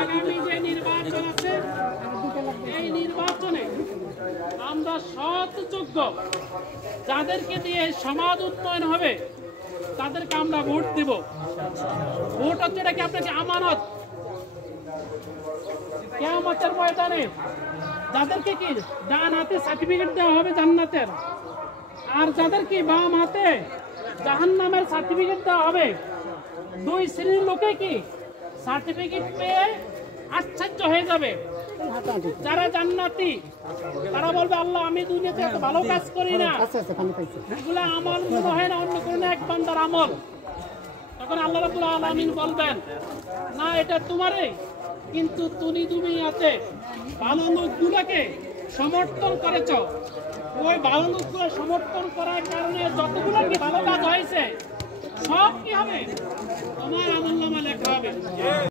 আগামী যে নির্বাচন আছে এই নির্বাচনে আমরা সৎ যোগ্য যাদেরকে দিয়ে সমাজ উন্নয়ন হবে তাদেরকে আমরা ভোট দিব। ভোট হচ্ছে এটা কি আপনাকে আমানত। কিয়ামতের ময়দানে যাদেরকে কি ডান হাতে সার্টিফিকেট দেওয়া হবে জান্নাতের, আর যাদের কি বাম হাতে জাহান্নামের সার্টিফিকেট দেওয়া হবে, দুই শ্রেণীর লোকে কি সার্টিফিকেট পেয়ে আশ্চর্য হয়ে যাবে। যারা জান্নাতি তারা বলবে আল্লাহ আমি দুনিয়াতে এত ভালো কাজ করি না, এগুলো আমল মনে হয় না অন্য কোনো এক বান্দার আমল। তখন আল্লাহ রাব্বুল আলামিন বলবেন না এটা তোমারই, কিন্তু তুমি আছে ভালো লোকগুলোকে সমর্থন করেছ, ওই ভালো লোকগুলো সমর্থন করার কারণে যতগুলো কি ভালো কাজ হয়েছে সব কি হবে তোমার আমলনামায় লেখা হবে।